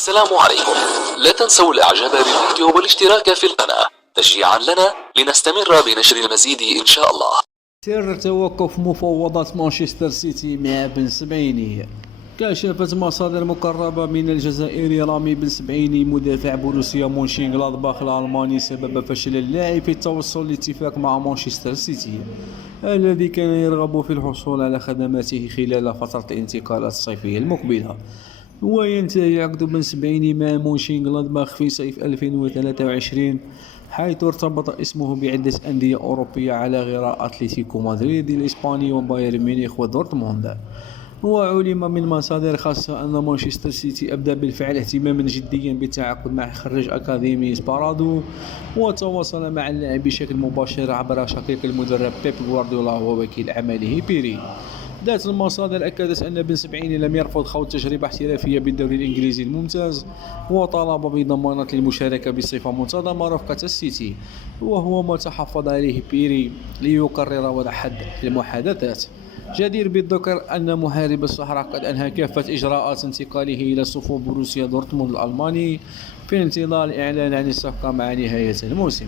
السلام عليكم. لا تنسوا الاعجاب بالفيديو والاشتراك في القناة تشجيعا لنا لنستمر بنشر المزيد ان شاء الله. سر توقف مفاوضات مانشستر سيتي مع بن سبعيني. كشفت مصادر مقربة من الجزائري رامي بن سبعيني مدافع بروسيا مونشنغلادباخ الألماني سبب فشل اللاعب في التوصل لاتفاق مع مانشستر سيتي الذي كان يرغب في الحصول على خدماته خلال فترة الانتقالات الصيفية المقبلة. وينتهي عقد بن سبعيني مع مونشنغلادباخ في صيف 2023 حيث ارتبط اسمه بعدة أندية أوروبية على غرار أتلتيكو مدريد الإسباني وبايرن ميونخ ودورتموند. وعلم من مصادر خاصة أن مانشستر سيتي أبدى بالفعل اهتماما جديا بالتعاقد مع خريج أكاديمي سبارادو وتواصل مع اللاعب بشكل مباشر عبر شقيق المدرب بيب غوارديولا ووكيل عمله بيري. ذات المصادر أكدت أن بن سبعيني لم يرفض خوض تجربة احترافية بالدوري الإنجليزي الممتاز وطالب بضمانات للمشاركة بصفة منتظمة رفقة السيتي، وهو ما تحفظ عليه بيري ليقرر وضع حد للمحادثات. جدير بالذكر أن محارب الصحراء قد أنهى كافة إجراءات انتقاله إلى صفوف بروسيا دورتموند الألماني في انتظار الإعلان عن الصفقة مع نهاية الموسم.